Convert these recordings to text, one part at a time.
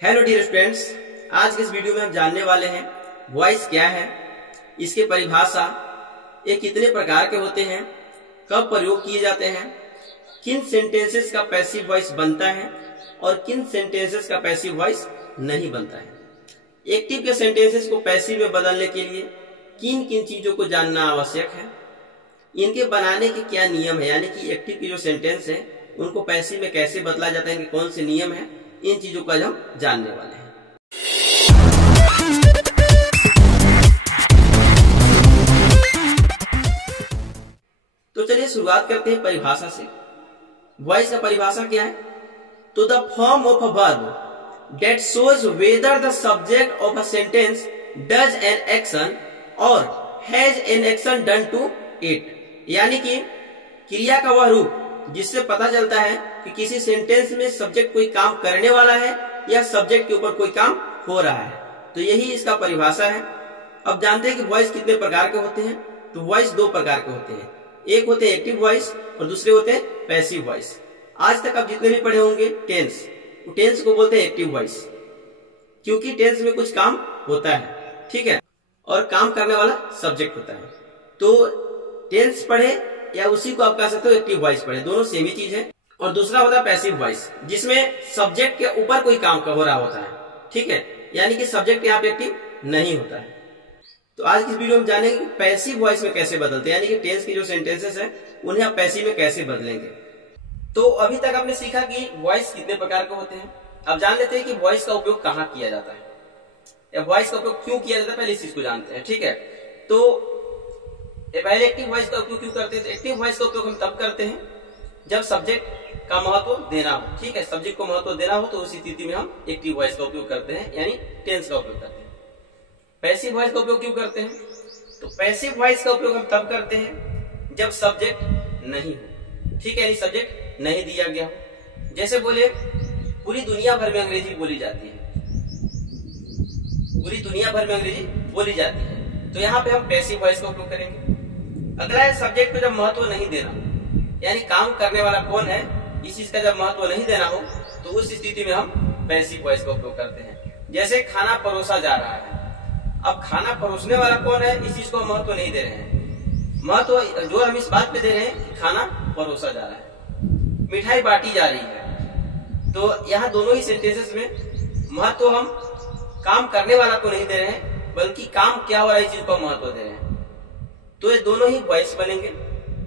Hello dear students, आज के इस वीडियो में हम जानने वाले हैं वॉइस क्या है, इसके परिभाषा, ये कितने प्रकार के होते हैं, कब प्रयोग किए जाते हैं, किन सेंटेंसेस का पैसिव वॉइस बनता है और किन सेंटेंसेस का पैसिव वॉइस नहीं बनता है। एक्टिव के सेंटेंसेस को पैसिव में बदलने के लिए किन किन चीजों को जानना आवश्यक है, इनके बनाने के क्या नियम है, यानी कि एक्टिव की जो सेंटेंस है उनको पैसिव में कैसे बदला जाता है, कौन से नियम है, इन चीजों को आज हम जानने वाले हैं। तो चलिए शुरुआत करते हैं परिभाषा से। वॉइस का परिभाषा क्या है? तो the form of a verb that shows whether the subject of a sentence does an action और has an action done to it, यानी कि क्रिया का वह रूप जिससे पता चलता है कि किसी सेंटेंस में सब्जेक्ट कोई काम करने वाला है या सब्जेक्ट के ऊपर कोई काम हो रहा है। तो यही इसका परिभाषा है। अब जानते हैं कि वॉइस कितने प्रकार के होते हैं। तो वॉइस दो प्रकार के होते हैं, एक होते हैं एक्टिव वॉइस और दूसरे होते हैं पैसिव वॉइस। आज तक आप जितने भी पढ़े होंगे टेंस, तो टेंस को बोलते हैं एक्टिव वॉइस, क्योंकि टेंस में कुछ काम होता है, ठीक है, और काम करने वाला सब्जेक्ट होता है। तो टेंस पढ़े या उसी को आप कह सकते हो एक्टिव वॉइस पढ़े, दोनों सेम ही चीज है। और दूसरा होता है पैसिव वॉइस, जिसमें सब्जेक्ट के ऊपर कोई काम हो रहा होता है, ठीक है, यानी कि सब्जेक्ट यहाँ पे एक्टिव नहीं होता है। तो आज की इस वीडियो में जानेंगे कि पैसिव वॉइस में कैसे बदलते हैं, यानी कि टेंस की जो सेंटेंसेस है उन्हें आप पैसिव में कैसे बदलेंगे। तो अभी तक आपने सीखा कि वॉइस कितने प्रकार के होते हैं। अब जान लेते हैं कि वॉइस का उपयोग कहाँ किया जाता है या वॉइस का उपयोग क्यों किया जाता है, पहले इस चीज को जानते हैं, ठीक है। तो पहले एक्टिव वॉइस का उपयोग क्यों करते हैं? तो एक्टिव वॉइस का उपयोग हम तब करते हैं जब सब्जेक्ट का महत्व देना हो, ठीक है, सब्जेक्ट को महत्व देना हो, तो उस स्थिति में हम एक्टिव वॉइस का उपयोग करते हैं, यानी टेंस का उपयोग करते हैं। पैसिव वॉइस का उपयोग क्यों करते हैं? तो पैसिव वॉइस का उपयोग हम तब करते हैं जब सब्जेक्ट नहीं हो, ठीक है, यानी सब्जेक्ट नहीं दिया गया हो। जैसे बोले पूरी दुनिया भर में अंग्रेजी बोली जाती है, पूरी दुनिया भर में अंग्रेजी बोली जाती है, तो यहाँ पे हम पैसिव वॉइस का उपयोग करेंगे। अगला है सब्जेक्ट को जब महत्व नहीं देना, यानी काम करने वाला कौन है इस चीज का जब महत्व नहीं देना हो, तो उस स्थिति में हम पैसिव वॉइस का उपयोग करते हैं। जैसे खाना परोसा जा रहा है, अब खाना परोसने वाला कौन है इस चीज को हम महत्व नहीं दे रहे हैं, महत्व जो हम इस बात पे दे रहे हैं कि खाना परोसा जा रहा है। मिठाई बांटी जा रही है, तो यहाँ दोनों ही सेंटेंसेस में महत्व हम काम करने वाला को नहीं दे रहे हैं, बल्कि काम क्या हो रहा है इस चीज को महत्व दे रहे हैं। तो ये दोनों ही वॉइस बनेंगे,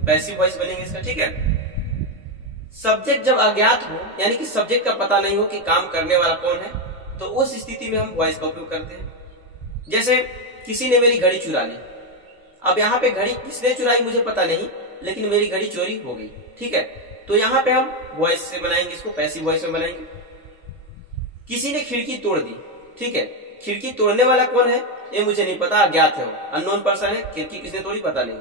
पैसिव वॉइस बनेंगे इसका, ठीक है। सब्जेक्ट जब अज्ञात हो, यानी कि सब्जेक्ट का पता नहीं हो कि काम करने वाला कौन है, तो उस स्थिति में हम वॉइस का उपयोग करते हैं। जैसे किसी ने मेरी घड़ी चुरा ली, अब यहाँ पे घड़ी किसने चुराई मुझे पता नहीं, लेकिन मेरी घड़ी चोरी हो गई, ठीक है, तो यहाँ पे हम वॉइस से बनाएंगे, इसको पैसिव वॉइस में बनाएंगे। किसी ने खिड़की तोड़ दी, ठीक है, खिड़की तोड़ने वाला कौन है ये मुझे नहीं पता, अज्ञात है, अननोन पर्सन है, खिड़की किसने तोड़ी पता नहीं,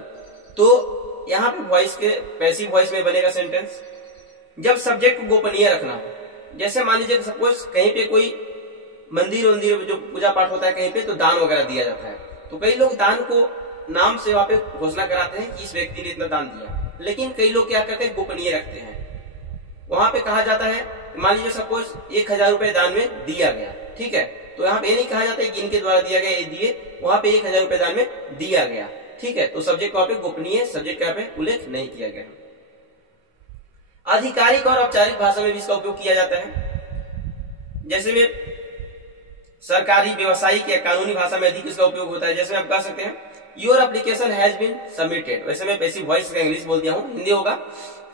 तो यहाँ पे वॉइस के पैसिव वॉइस में बनेगा सेंटेंस। जब सब्जेक्ट को गोपनीय रखना हो, जैसे मान लीजिए सपोज कहीं पे कोई मंदिर जो पूजा पाठ होता है कहीं पे, तो दान वगैरह दिया जाता है, तो कई लोग दान को नाम से वहां पे घोषणा कराते हैं कि इस व्यक्ति ने इतना दान दिया, लेकिन कई लोग क्या करते हैं गोपनीय रखते हैं। वहां पे कहा जाता है, मान लीजिए सपोज 1000 रुपए दान में दिया गया, ठीक है, तो यहाँ पे ये नहीं कहा जाता है कि इनके द्वारा दिया गया, ये दिए, वहां पे 1000 रुपए दान में दिया गया, ठीक है, तो सब्जेक्ट वहां पे गोपनीय, सब्जेक्ट का यहाँ पे उल्लेख नहीं किया गया। आधिकारिक और औपचारिक भाषा में भी इसका उपयोग किया जाता है। जैसे में सरकारी, व्यवसायिक या कानूनी भाषा में अधिक इसका उपयोग होता है। जैसे आप कह सकते हैं your application has been submitted, वैसे मैं पैसिव वॉइस का इंग्लिश बोल दिया हूँ, हिंदी होगा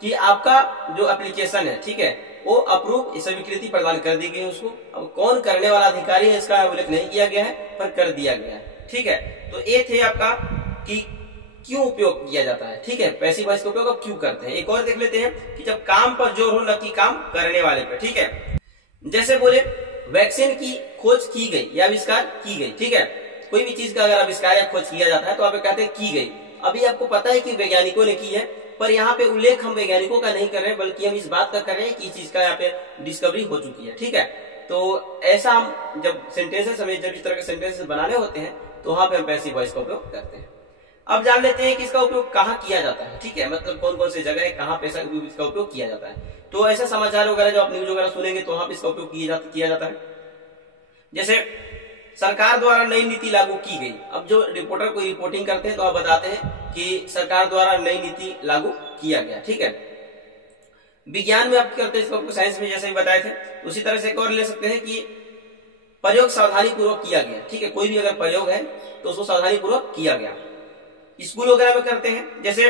कि आपका जो एप्लीकेशन है, ठीक है, वो अप्रूव, स्वीकृति प्रदान कर दी गई है उसको। अब कौन करने वाला अधिकारी है इसका उल्लेख नहीं किया गया है, पर कर दिया गया है, ठीक है। तो ये थे आपका कि क्यों उपयोग किया जाता है, ठीक है, पैसिव वॉइस का उपयोग अब क्यों करते हैं। एक और देख लेते हैं कि जब काम पर जोर हो, न कि काम करने वाले पर, ठीक है। जैसे बोले वैक्सीन की खोज की गई या आविष्कार की गई, ठीक है, कोई भी चीज का अगर आविष्कार या खोज किया जाता है तो आप कहते हैं की गई। अभी आपको पता है कि वैज्ञानिकों ने की है, पर यहाँ पे उल्लेख हम वैज्ञानिकों का नहीं कर रहे हैं, बल्कि हम इस बात का कर रहे हैं कि चीज का यहाँ पे डिस्कवरी हो चुकी है, ठीक है। तो ऐसा हम जब सेंटेंसेस, हमें जब इस तरह के सेंटेंसेस बनाने होते हैं तो वहां पे हम पैसिव वॉइस का उपयोग करते हैं। अब जान लेते हैं कि इसका उपयोग कहाँ किया जाता है, ठीक है, मतलब कौन कौन सी जगह है, कहाँ पे इसका उपयोग किया जाता है। तो ऐसा समाचार वगैरह जो आप न्यूज वगैरह सुनेंगे तो वहां पे इसका उपयोग किया जाता है। जैसे सरकार द्वारा नई नीति लागू की गई। अब जो रिपोर्टर कोई रिपोर्टिंग करते हैं तो आप बताते हैं कि सरकार द्वारा नई नीति लागू किया गया, ठीक है। विज्ञान में आप करते हैं इसको, साइंस में जैसे ही बताए थे, उसी तरह से एक और ले सकते हैं कि प्रयोग सावधानी पूर्वक किया गया, ठीक है। कोई भी अगर प्रयोग है तो उसको सावधानी पूर्वक किया गया। स्कूल वगैरह में करते हैं, जैसे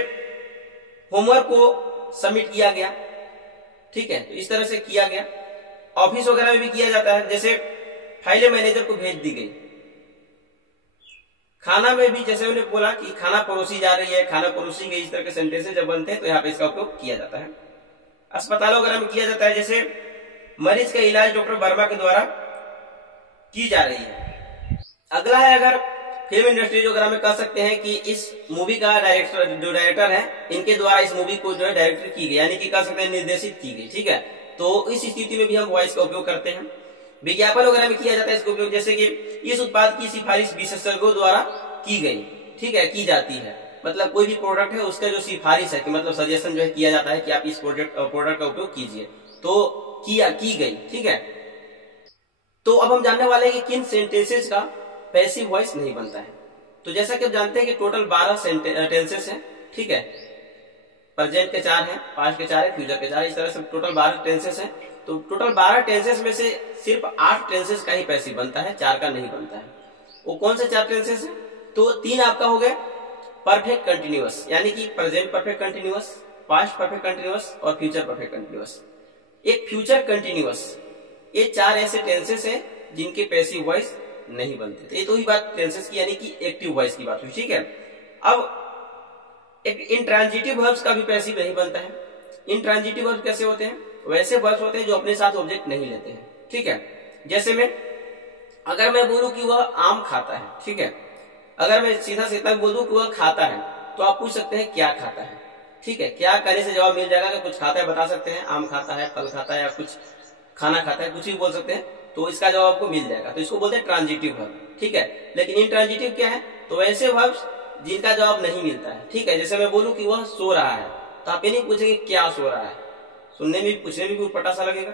होमवर्क को सबमिट किया गया, ठीक है, तो इस तरह से किया गया। ऑफिस वगैरह में भी किया जाता है, जैसे फाइलें मैनेजर को भेज दी गई। खाना में भी जैसे उन्होंने बोला कि खाना परोसी जा रही है, खाना परोसी गई, इस तरह के सेंटेंसेस जब बनते हैं तो यहाँ पे इसका उपयोग किया जाता है। अस्पतालों वगैरह में किया जाता है, जैसे मरीज का इलाज डॉक्टर वर्मा के द्वारा की जा रही है। अगला है, अगर फिल्म इंडस्ट्री वगैरह में कह सकते हैं कि इस मूवी का डायरेक्टर है, इनके द्वारा इस मूवी को जो है डायरेक्ट की गई, यानी कि कह सकते हैं निर्देशित की गई, ठीक है। तो इस स्थिति में भी हम वॉइस का उपयोग करते हैं। विज्ञापन वगैरह में किया जाता है इसका उपयोग, जैसे कि इस उत्पाद की सिफारिश विशेषज्ञों द्वारा की गई, ठीक है, की जाती है। मतलब कोई भी प्रोडक्ट है उसका जो सिफारिश है कि मतलब सजेशन जो है किया जाता है कि आप इस प्रोडक्ट का उपयोग कीजिए, तो की गई, ठीक है। तो अब हम जानने वाले हैं कि किन सेंटेंसेस का पैसिव वॉइस नहीं बनता है। तो जैसा कि आप जानते हैं कि टोटल 12 टेंसेस हैं, ठीक है। प्रेजेंट के 4 हैं, पास्ट के 4 है, फ्यूचर के 4, इस तरह से टोटल 12 टेंसेस हैं। तो टोटल 12 टेंसेस में से सिर्फ 8 टेंसेस का ही पैसिव बनता है, 4 का नहीं बनता है। वो कौन से 4 टेंसेस हैं? तो 3 आपका हो गया परफेक्ट कंटिन्यूअस, यानी कि present perfect continuous, past perfect continuous और फ्यूचर परफेक्ट कंटिन्यूअस। एक फ्यूचर कंटिन्यूअस, ये 4 ऐसे टेंसेस हैं जिनके पैसिव वॉइस नहीं बनते थे। ये तो ही बात टेंसेस की, यानी कि एक्टिव वॉइस की बात हुई, ठीक है। अब एक इंट्रांजिटिव वर्ब्स का भी पैसिव नहीं बनता है। इंट्रांजिटिव वर्ब्स कैसे होते हैं? वैसे वर्ब्स होते हैं जो अपने साथ ऑब्जेक्ट नहीं लेते हैं, ठीक है। जैसे अगर मैं बोलूं कि वह आम खाता है, ठीक है, अगर मैं सीधा सीधा बोल दूं कि वह खाता है, तो आप पूछ सकते हैं क्या खाता है, ठीक है। क्या कहने से जवाब मिल जाएगा कि कुछ खाता है बता सकते हैं, आम खाता है, फल खाता है या कुछ खाना खाता है, कुछ भी बोल सकते हैं, तो इसका जवाब आपको मिल जाएगा। तो इसको बोलते हैं ट्रांजिटिव वर्ब, ठीक है। लेकिन इंट्रांजिटिव क्या है? तो ऐसे वर्ब्स जिनका जवाब नहीं मिलता है, ठीक है। जैसे मैं बोलूं कि वह सो रहा है, तो आप ये नहीं पूछेंगे क्या सो रहा है, सुनने में पूछने में भी उटपटा सा लगेगा,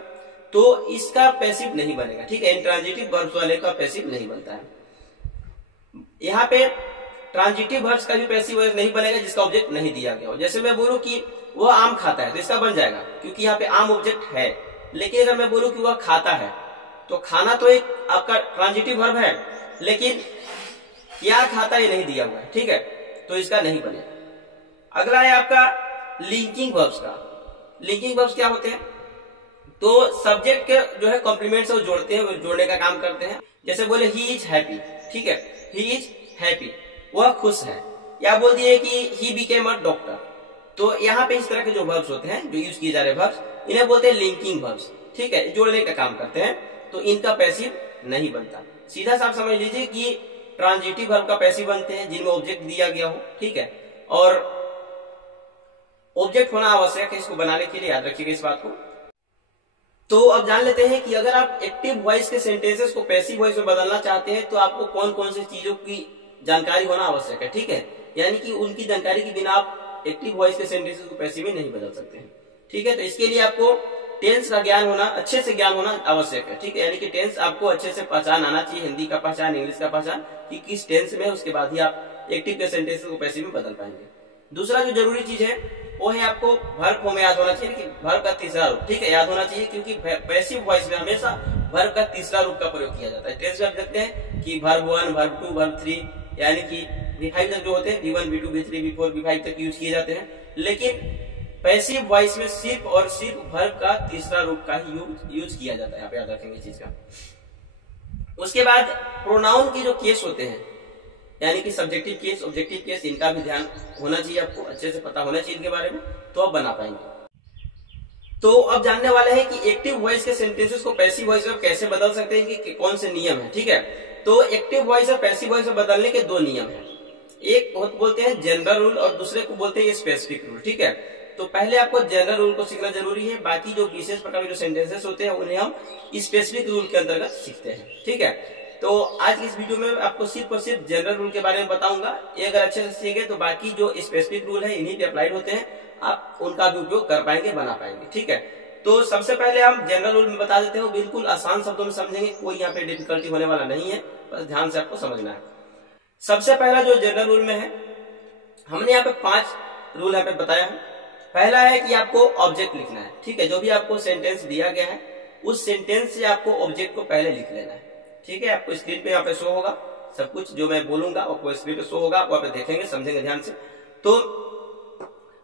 तो इसका पैसिव नहीं बनेगा, ठीक है। इंट्रांजिटिव वर्ब्स वाले का पैसिव नहीं बनता है। यहाँ पे ट्रांजिटिव वर्ब्स का भी पैसिव नहीं बनेगा जिसका ऑब्जेक्ट नहीं दिया गया हो। जैसे मैं बोलूं कि वह आम खाता है, तो इसका बन जाएगा क्योंकि यहाँ पे आम ऑब्जेक्ट है। लेकिन अगर मैं बोलूं कि वह खाता है, तो खाना तो एक आपका ट्रांजिटिव वर्ब है, लेकिन क्या खाता ये नहीं दिया हुआ है, ठीक है, तो इसका नहीं बनेगा। अगला है आपका लिंकिंग वर्ब्स का। लिंकिंग वर्ब्स क्या होते हैं? तो सब्जेक्ट के जो है कॉम्प्लीमेंट से वो जोड़ते हैं, वो जोड़ने का काम करते हैं। जैसे बोले ही इज हैप्पी, ठीक है, ही इज हैप्पी, वह खुश है। या बोल दिए कि ही बिकेम अ डॉक्टर, तो यहाँ पे इस तरह के जो वर्ब्स होते हैं जो यूज किए जा रहे वर्ब्स, इन्हें बोलते हैं लिंकिंग वर्ब्स, ठीक है, जोड़ने का काम करते हैं। तो इनका पैसिव नहीं बनता। सीधा सा आप समझ लीजिए कि ट्रांजिटिव वर्ब का पैसिव बनते हैं जिनमें ऑब्जेक्ट दिया गया हो, ठीक है, और ऑब्जेक्ट होना आवश्यक है इसको बनाने के लिए, याद रखिएगा इस बात को। तो अब जान लेते हैं कि अगर आप एक्टिव वॉइस के सेंटेंसेस को पैसिव वॉइस में बदलना चाहते हैं तो आपको कौन कौन सी चीजों की जानकारी होना आवश्यक है, ठीक है। यानी कि उनकी जानकारी के बिना आप एक्टिव वॉइस के सेंटेंसेस को पैसिव में नहीं बदल सकते हैं, ठीक है। तो इसके लिए आपको टेंस का ज्ञान होना, अच्छे से ज्ञान होना आवश्यक है, ठीक है। यानी कि टेंस आपको अच्छे से पहचान आना चाहिए, हिंदी का पहचान, इंग्लिश का पहचान, कि किस टेंस में है, उसके बाद ही आप एक्टिव के सेंटेंसेस को पैसिव में बदल पाएंगे। दूसरा जो जरूरी चीज है वो है आपको वर्ब फॉर्म याद होना चाहिए, कि वर्ब का तीसरा रूप, ठीक है, याद होना चाहिए, क्योंकि पैसिव वॉइस में हमेशा वर्ब का तीसरा रूप का प्रयोग किया जाता है। टेंस में आप देखते हैं कि वर्ब 1, वर्ब 2, वर्ब 3, यानी कि V5 तक जो होते हैं V1, V2, V3, V4, V5 तक यूज किए जाते हैं। लेकिन पैसिव वॉइस में सिर्फ और सिर्फ वर्ब का तीसरा रूप का ही यूज किया जाता है, आप याद रखेंगे इस चीज का। उसके बाद प्रोनाउन के जो केस होते हैं, यानी कि सब्जेक्टिव केस, ऑब्जेक्टिव केस, इनका भी ध्यान होना चाहिए, आपको अच्छे से पता होना चाहिए इनके बारे में, तो आप बना पाएंगे। तो अब जानने वाले हैं कि एक्टिव वॉइस के सेंटेंसेस को पैसिव वॉइस में कैसे बदल सकते हैं, कि कौन से नियम है, ठीक है। तो एक्टिव वॉइस और पैसिव वॉइस में बदलने के 2 नियम हैं। एक बोलते हैं जनरल रूल और दूसरे को बोलते हैं स्पेसिफिक रूल, ठीक है। तो पहले आपको जनरल रूल को सीखना जरूरी है, बाकी जो विशेष प्रकार के जो सेंटेंसेस होते हैं उन्हें हम स्पेसिफिक रूल के अंतर्गत सीखते हैं, ठीक है। तो आज की इस वीडियो में आपको सिर्फ और सिर्फ जनरल रूल के बारे में बताऊंगा। ये अगर अच्छे से सीखे तो बाकी जो स्पेसिफिक रूल है इन्हीं पे अप्लाइड होते हैं, आप उनका भी उपयोग कर पाएंगे, बना पाएंगे, ठीक है। तो सबसे पहले हम जनरल रूल में बता देते हैं, बिल्कुल आसान शब्दों में समझेंगे, कोई यहाँ पे डिफिकल्टी होने वाला नहीं है, बस ध्यान से आपको समझना है। सबसे पहला जो जनरल रूल में है, हमने यहाँ पे 5 रूल यहाँ पे बताया है। पहला है कि आपको ऑब्जेक्ट लिखना है, ठीक है। जो भी आपको सेंटेंस दिया गया है उस सेंटेंस से आपको ऑब्जेक्ट को पहले लिख लेना है, ठीक है। आपको स्क्रीन पे यहाँ पे शो होगा सब कुछ, जो मैं बोलूंगा आपको स्क्रीन पे शो होगा, आप वहाँ पे देखेंगे, समझेंगे ध्यान से। तो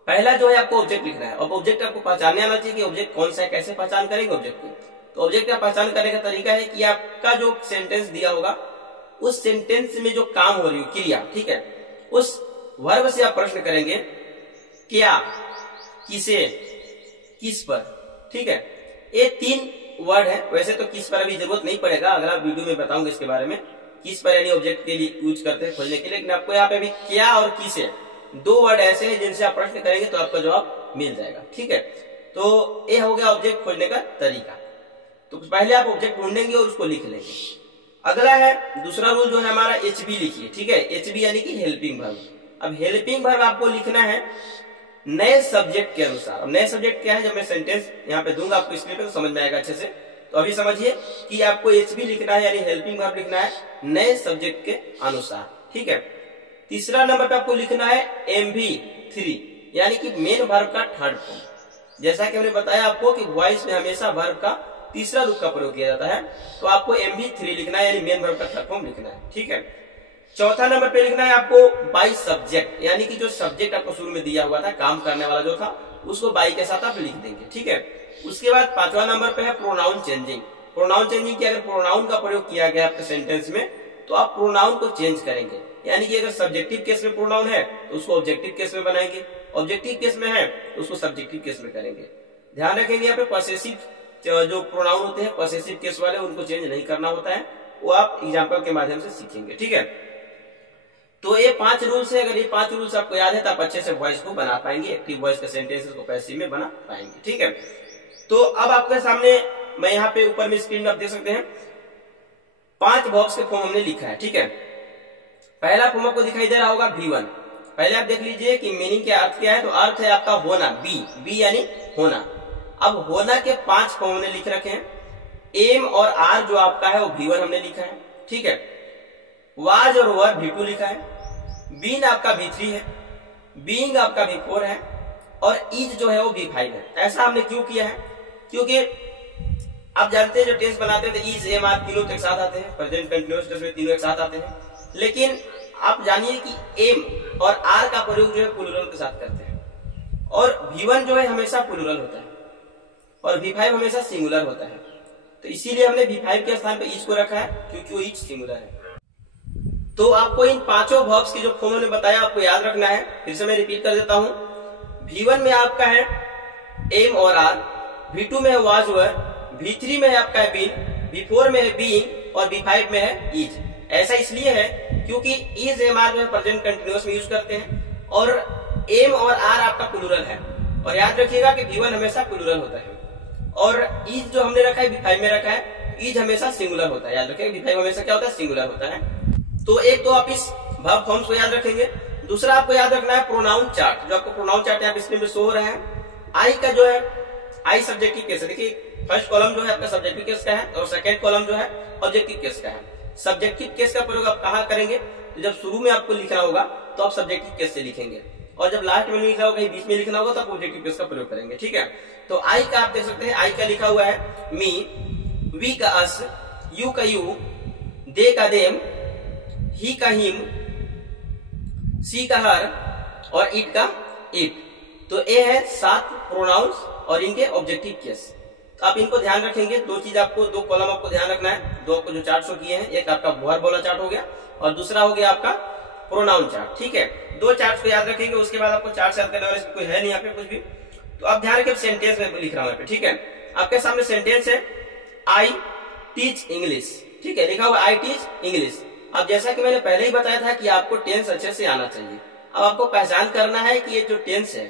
पहला जो है आपको ऑब्जेक्ट लिखना है, और ऑब्जेक्ट आपको पहचानने आना चाहिए कि ऑब्जेक्ट कौन सा है, कैसे पहचान करेंगे ऑब्जेक्ट की। तो ऑब्जेक्ट का पहचान करने का तरीका है कि आपका जो सेंटेंस दिया होगा उस सेंटेंस में जो काम हो रही हो क्रिया, ठीक है, उस वर्ब से आप प्रश्न करेंगे क्या, किसे, किस पर, ठीक है। ये 3 वर्ड है। वैसे तो किस पर अभी जरूरत नहीं पड़ेगा, अगला वीडियो में बताऊंगा इसके बारे में, किस पर यानी ऑब्जेक्ट के लिए यूज करते हैं खोजने के लिए। लेकिन आपको यहाँ पे भी क्या और किसे 2 वर्ड ऐसे हैं जिनसे आप प्रश्न करेंगे तो आपका जवाब मिल जाएगा, ठीक है। तो ये हो गया ऑब्जेक्ट खोजने का तरीका। तो पहले आप ऑब्जेक्ट ढूंढेंगे और उसको लिख लेंगे। अगला है दूसरा रूल जो है हमारा, एचबी लिखिए, ठीक है। एचबी यानी कि हेल्पिंग वर्ब। अब हेल्पिंग वर्ब आपको लिखना है नए सब्जेक्ट के अनुसार। अब नए सब्जेक्ट क्या है, जब मैं सेंटेंस यहाँ पे दूंगा आपको स्क्रीन पे तो समझ में आएगा अच्छे से। तो अभी समझिए कि आपको एचबी लिखना है यानी हेल्पिंग वर्ब लिखना है नए सब्जेक्ट के अनुसार, ठीक है। तीसरा नंबर पे आपको लिखना है MV3 यानी कि मेन वर्ब का थर्ड फॉर्म। जैसा कि हमने बताया आपको कि वॉइस में हमेशा वर्ब का तीसरा रूप का प्रयोग किया जाता है, तो आपको MV3 लिखना है यानी मेन वर्ब का थर्ड फॉर्म लिखना है, ठीक है। चौथा नंबर पे लिखना है आपको बाय सब्जेक्ट, यानी कि जो सब्जेक्ट आपको शुरू में दिया हुआ था, काम करने वाला जो था, उसको बाई के साथ आप लिख देंगे, ठीक है। उसके बाद 5वां नंबर पे है प्रोनाउन चेंजिंग। प्रोनाउन चेंजिंग की अगर प्रोनाउन का प्रयोग किया गया आपके सेंटेंस में तो आप प्रोनाउन को चेंज करेंगे, यानी कि अगर सब्जेक्टिव केस में प्रोनाउन है तो उसको ऑब्जेक्टिव केस में बनाएंगे, ऑब्जेक्टिव केस में है तो उसको सब्जेक्टिव केस में करेंगे। ध्यान रखेंगे यहाँ पे पॉसेसिव जो प्रोनाउन होते हैं पॉसेसिव केस वाले, उनको चेंज नहीं करना होता है, वो आप एग्जाम्पल के माध्यम से सीखेंगे, ठीक है। तो ये 5 रूल्स है। अगर ये 5 रूल्स आपको याद है तो आप अच्छे से वॉइस को बना पाएंगे, एक्टिव वॉइस के सेंटेंसेस को पैसिव में बना पाएंगे, ठीक है। तो अब आपके सामने मैं यहाँ पे ऊपर में स्क्रीन में आप देख सकते हैं 5 बॉक्स के फॉर्म हमने लिखा है, ठीक है। पहला फॉर्म आपको दिखाई दे रहा होगा V1। पहले आप देख लीजिए कि मीनिंग क्या अर्थ क्या है। तो अर्थ है आपका होना, बी यानी होना। अब होना के 5 फॉर्म हमने लिख रखे हैं। एम और आर जो आपका है वो V1 हमने लिखा है, ठीक है। वाज और वर V2 लिखा है, बीन आपका V3 है, बीइंग आपका V4 है, और इज जो है वो V5 है। ऐसा हमने क्यों किया है, क्योंकि आप जानते हैं जो टेंस बनाते हैं तो इज एम आर तीनों एक साथ आते हैं, प्रेजेंट कंटिन्यूअस टेंस में तीनों एक साथ आते हैं। लेकिन आप जानिए कि एम और आर का प्रयोग जो है प्लूरल के साथ करते हैं, और V1 जो है हमेशा प्लूरल होता है और V5 हमेशा सिंगुलर होता है। तो इसीलिए हमने V5 के स्थान पे इज को रखा है, क्योंकि वो इज सिंगुलर है। तो आपको इन 5 वर्ब्स की जो फॉर्म मैंने बताया आपको याद रखना है। फिर से मैं रिपीट कर देता हूं। V1 में आपका है एम और आर, V2 में है वाज वर, V3 में है आपका है बीन, V4 में है बीइंग, और V5 में है इज। ऐसा इसलिए है क्योंकि इज एम आर जो है प्रेजेंट कंटिन्यूअस में यूज करते हैं, और एम और आर आपका प्लूरल है। और याद रखिएगा कि V1 हमेशा प्लूरल होता है, और इज जो हमने रखा है V5 में रखा है, इज हमेशा सिंगुलर होता है। याद रखिएगा V5 हमेशा क्या होता है, सिंगुलर होता है। तो एक तो आप इस वर्ब फॉर्म्स को याद रखेंगे। दूसरा आपको याद रखना है प्रोनाउन चार्ट। जो आपको प्रोनाउन चार्ट यहाँ पे स्क्रीन पे शो हो रहा है, आई का जो है आई सब्जेक्टिव केस है। देखिए फर्स्ट कॉलम जो है आपका सब्जेक्टिव केस का है, और सेकंड कॉलम जो है ऑब्जेक्टिव केस का है। सब्जेक्टिव केस का प्रयोग आप कहाँ करेंगे, तो जब शुरू में आपको लिखना होगा तो आप सब्जेक्टिव केस से लिखेंगे, और जब लास्ट में लिखना होगा, बीच में लिखना होगा तो आप ऑब्जेक्टिव केस का प्रयोग करेंगे, ठीक है। तो आई का आप देख सकते हैं, आई का लिखा हुआ है मी, वी का अस, यू का यू, दे का देम, ही का हिम, सी का हर, और इट का इट। तो ये है 7 प्रोनाउंस और इनके ऑब्जेक्टिव केस। तो आप इनको ध्यान रखेंगे। 2 चीज आपको, 2 कॉलम आपको ध्यान रखना है। 2 आपको जो चार्ट शो किए हैं, एक आपका वर्ब वाला चार्ट हो गया और दूसरा हो गया आपका प्रोनाउन चार्ट, ठीक है। 2 चार्ट को याद रखेंगे। उसके बाद आपको चार्ट से याद करने वाले कोई है नहीं यहाँ पे कुछ भी। तो आप ध्यान रखें, सेंटेंस में लिख रहा हूं यहाँ पे, ठीक है। आपके सामने सेंटेंस है आई टीच इंग्लिश, ठीक है, लिखा हुआ आई टीच इंग्लिश। अब जैसा कि मैंने पहले ही बताया था कि आपको टेंस अच्छे से आना चाहिए। अब आपको पहचान करना है कि ये जो टेंस है,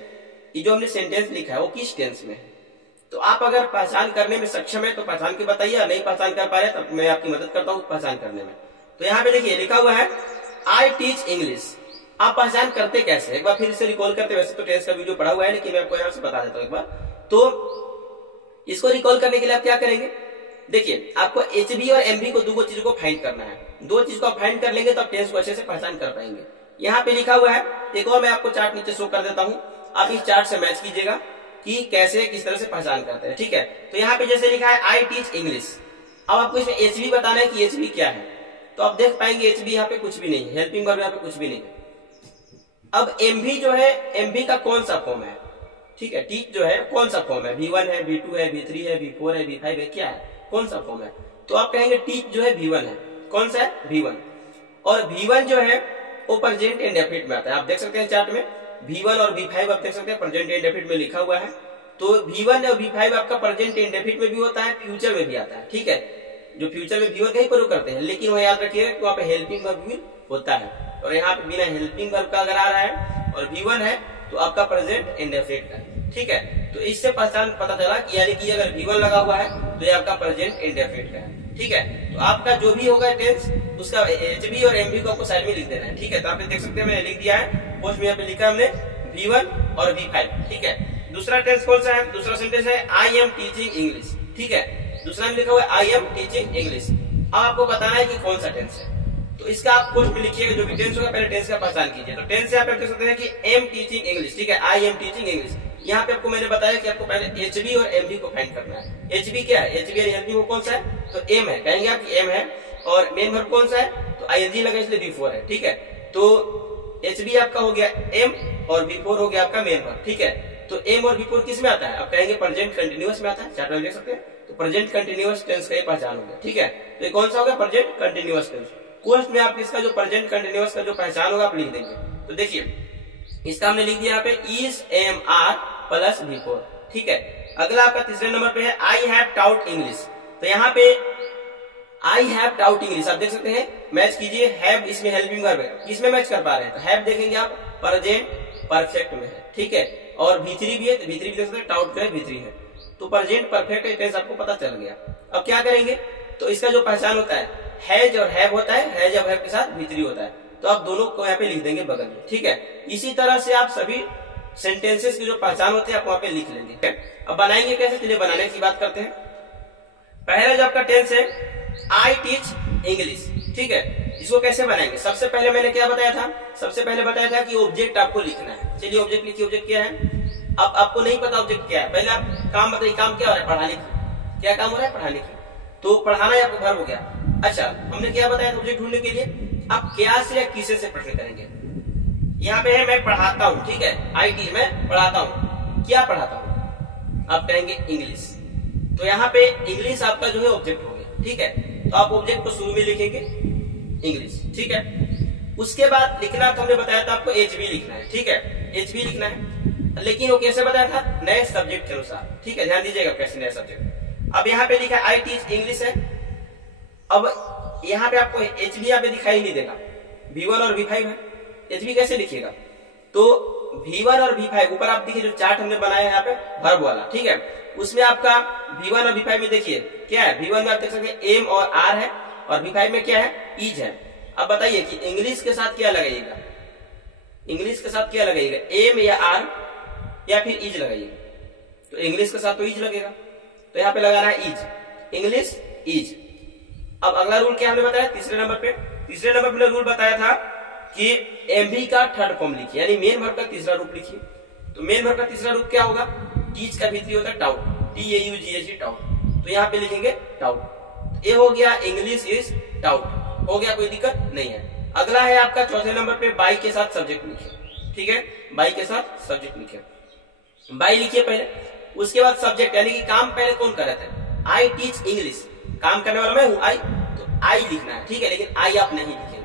ये जो हमने सेंटेंस लिखा है वो किस टेंस में है। तो आप अगर पहचान करने में सक्षम है तो पहचान के बताइए, नहीं पहचान कर पा रहे तो मैं आपकी मदद करता हूँ पहचान करने में। तो यहाँ पे देखिए लिखा हुआ है आई टीच इंग्लिश। आप पहचान करते कैसे, एक बार फिर से रिकॉल करते। वैसे तो टेंस का वीडियो पढ़ा हुआ है, लेकिन मैं आपको यहाँ से बता देता हूँ एक बार। तो इसको रिकॉल करने के लिए आप क्या करेंगे, देखिए आपको एचबी और एमबी को दो चीजों को फाइंड करना है। दो चीज को आप फाइंड कर लेंगे तो आप टेंस को अच्छे से पहचान कर पाएंगे। यहाँ पे लिखा हुआ है, एक और मैं आपको चार्ट नीचे शो कर देता हूँ, आप इस चार्ट से मैच कीजिएगा कि कैसे किस तरह से पहचान करते हैं। ठीक है, तो यहाँ पे जैसे लिखा है आई टीच इंग्लिश, अब आपको इसमें एचबी बताना है कि एचबी क्या है, तो आप देख पाएंगे एचबी यहाँ पे कुछ भी नहीं है, हेल्पिंग वर्ब यहाँ पे कुछ भी नहीं है। अब एमबी जो है, एमबी का कौन सा फॉर्म है, ठीक है, टीच जो है कौन सा फॉर्म है, V1 है, V2 है, V3 है, V4 है, V5 है, क्या है, कौन सा फॉर्म है, तो आप कहेंगे टीच जो है V1 है। कौन सा है, V1। और V1 जो है वो प्रेजेंट इंडेफिनिट में आता है, आप देख सकते हैं चार्ट में V1 और V5 आप देख सकते हैं प्रेजेंट इंडेफिनिट में लिखा हुआ है। तो V1 और V5 आपका प्रेजेंट इंडेफिनिट में भी होता है, फ्यूचर में भी आता है। ठीक है, जो फ्यूचर में V1 का ही प्रयोग करते हैं, लेकिन वह याद रखिएगा कि वहां पे हेल्पिंग वर्ब भी होता है, और यहाँ पे बिना हेल्पिंग वर्ब का अगर आ रहा है और V1 है तो आपका प्रेजेंट इंडेफिनिट का है। ठीक है, तो इससे पहचान पता चला कि यानी कि अगर V1 लगा हुआ है तो ये आपका प्रेजेंट इंडेफिनिट का है। ठीक है, तो आपका जो भी होगा टेंस उसका एचबी और एमबी को आपको साइड में लिख देना है। ठीक है, तो आप देख सकते हैं मैंने लिख दिया है, पोस्ट में यहाँ पे लिखा हमने V1 और V5। ठीक है, दूसरा टेंस कौन सा है, दूसरा सेंटेंस है आई एम टीचिंग इंग्लिश। ठीक है, दूसरा में लिखा हुआ है आई एम टीचिंग इंग्लिश। अब आपको बताना है कि कौन सा टेंस है, तो इसका आप पोस्ट में लिखिएगा, जो भी टेंस होगा पहले टेंस का पहचान कीजिए। तो टेंस से आप देख सकते हैं कि एम टीचिंग इंग्लिश। ठीक है, आई एम टीचिंग इंग्लिश। यहाँ पे आपको मैंने बताया कि आपको पहले एचबी और एमबी को फाइंड करना है। एचबी क्या है, एचबी और एमबी वो कौन सा है, तो एम है, कहेंगे आप एम है, और मेन वर्ब कौन सा है, तो आईएनजी लगा इसलिए V4 है। ठीक है, तो एचबी आपका हो गया एम और V4 हो गया आपका मेन वर्ब। ठीक है, तो एम और V4 किस में आता है, आप कहेंगे प्रेजेंट कंटिन्यूअस में आता है, चार्ट में देख सकते हैं, तो प्रेजेंट कंटिन्यूअस टेंस का ये पहचान हो गया। ठीक है, तो ये कौन सा होगा, प्रेजेंट कंटिन्यूअस टेंस। क्वेश्चन में आप इसका जो प्रेजेंट कंटिन्यूअस का जो पहचान होगा आप लिख देंगे। तो देखिए इसका हमने लिख दिया यहाँ पे is am are plus V4। ठीक है, अगला आपका तीसरे नंबर पे है आई हैव टाउट इंग्लिश। तो यहाँ पे आई हैव टाउट इंग्लिश आप देख सकते हैं, मैच कीजिए, हैव इसमें हेल्पिंग वर्ब है, किसमें मैच कर पा रहे हैं, तो हैव देखेंगे आप प्रेजेंट परफेक्ट में है। ठीक है, और V3 भी है, तो V3 भी देख सकते हैं, टाउट जो है V3 है, तो प्रेजेंट परफेक्ट टेंस आपको पता चल गया। अब क्या करेंगे, तो इसका जो पहचान होता है हैज और हैव होता है, हैज और हैव के साथ V3 होता है, तो आप दोनों को यहाँ पे लिख देंगे बगल में। ठीक है, इसी तरह से आप सभी सेंटेंसेस की जो पहचान होती है आप वहां पे लिख लेंगे। अब बनाएंगे कैसे, चलिए बनाने की बात करते हैं। पहला जो आपका टेंस है आई टीच इंग्लिश। ठीक है, इसको कैसे बनाएंगे, सबसे पहले मैंने क्या बताया था, सबसे पहले बताया था कि ऑब्जेक्ट आपको लिखना है। चलिए ऑब्जेक्ट लिखिए, ऑब्जेक्ट क्या है, अब आपको नहीं पता ऑब्जेक्ट क्या है, पहले आप काम बताइए, काम क्या हो रहा है, पढ़ाने की, क्या काम हो रहा है, पढ़ाने की, तो पढ़ाना ही आपको वर्ब हो गया। अच्छा, हमने क्या बताया था ऑब्जेक्ट ढूंढने के लिए, आप क्या से या किसे से प्रश्न करेंगे। यहाँ पे है मैं पढ़ाता हूँ। ठीक है, आई टी मैं पढ़ाता हूँ, क्या पढ़ाता हूँ, आप कहेंगे इंग्लिश, तो यहाँ पे इंग्लिश आपका जो है ऑब्जेक्ट हो गया। ठीक है, तो आप ऑब्जेक्ट को शुरू में लिखेंगे इंग्लिश। ठीक है, उसके बाद लिखना तो हमने बताया था आपको एचबी लिखना है। ठीक है, एचबी लिखना है, लेकिन वो कैसे बताया था, नए सब्जेक्ट के अनुसार। ठीक है, ध्यान दीजिएगा कैसे नया सब्जेक्ट। अब यहाँ पे लिखा आई टीच इंग्लिश है, अब यहाँ पे आपको एचबी यहाँ पे दिखाई नहीं देगा, V1 और V5 है, एचबी कैसे लिखिएगा, तो V1 और V5 ऊपर आप देखिए जो चार्ट हमने बनाया है यहाँ पे वर्ब वाला। ठीक है, उसमें आपका V1 और V5 में देखिए क्या है, V1 में आप देख सकते हैं एम और आर है, और V5 में क्या है, इज है। अब बताइए कि इंग्लिश के साथ क्या लगाइएगा, इंग्लिश के साथ क्या लगाइएगा, एम या आर या फिर इज लगाइएगा, तो इंग्लिश के साथ तो इज लगेगा, तो यहाँ पे लगाना है इज, इंग्लिश इज। अब अगला रूल क्या हमने बताया तीसरे नंबर पे, तीसरे नंबर पे रूल बताया था कि एमबी का थर्ड फॉर्म लिखिए, यानी मेन वर्ब का तीसरा रूप लिखिए। तो मेन वर्ब का तीसरा रूप क्या होगा, टीच का V3 होता है टाउट, TAUGH टाउट, तो यहाँ पे लिखेंगे टाउट। ये हो गया इंग्लिश इज टाउट, हो गया, कोई दिक्कत नहीं है। अगला है आपका चौथे नंबर पे बाई के साथ सब्जेक्ट लिखिए। ठीक है, बाई के साथ सब्जेक्ट लिखिए, बाई लिखिए पहले, उसके बाद सब्जेक्ट, यानी कि काम पहले कौन कर रहे थे, आई टीच इंग्लिश, काम करने वाला मैं हूं आई, तो आई लिखना है। ठीक है, लेकिन आई आप नहीं लिखेंगे,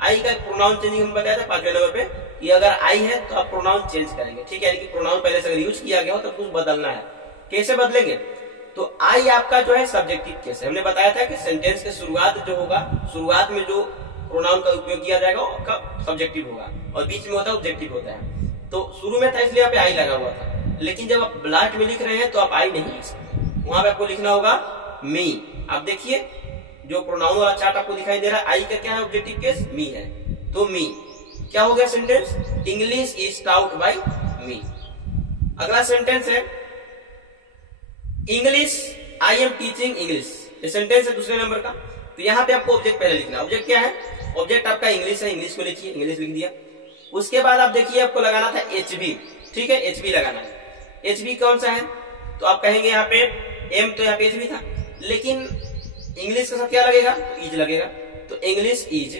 आई का प्रोनाउन चेंजिंग हम बताया था 5वें नंबर पे कि अगर आई है तो आप प्रोनाउन चेंज करेंगे। ठीक है, यानी कि प्रोनाउन पहले से अगर यूज किया गया हो तो कुछ बदलना है, कैसे बदलेंगे, तो आई आपका जो है सब्जेक्टिव केस है। हमने बताया था कि सेंटेंस के शुरुआत जो होगा, शुरुआत में जो प्रोनाउन का उपयोग किया जाएगा वो आपका सब्जेक्टिव होगा, और बीच में होता है ऑब्जेक्टिव होता है। तो शुरू में था इसलिए यहाँ पे आई लगा हुआ था, लेकिन जब आप लास्ट में लिख रहे हैं तो आप आई नहीं लिख सकते, वहां पे आपको लिखना होगा मी। आप देखिए जो प्रोनाउन वाला चार्ट आपको दिखाई दे रहा है, आई का क्या है ऑब्जेक्टिव केस, मी है, तो मी क्या हो गया sentence, English is taught by me. अगला सेंटेंस है English, I am teaching English, ये सेंटेंस है दूसरे नंबर का। तो यहाँ पे आपको ऑब्जेक्ट पहले लिखना है। ऑब्जेक्ट क्या है? ऑब्जेक्ट आपका इंग्लिश है, इंग्लिश को लिखिए, इंग्लिश लिख दिया। उसके बाद आप देखिए आपको लगाना था HB, ठीक है, HB लगाना है। HB कौन सा है? तो आप कहेंगे यहाँ पे एम, तो यहाँ पे HB था, लेकिन इंग्लिश के साथ क्या लगेगा? तो इज लगेगा। तो इंग्लिश इज,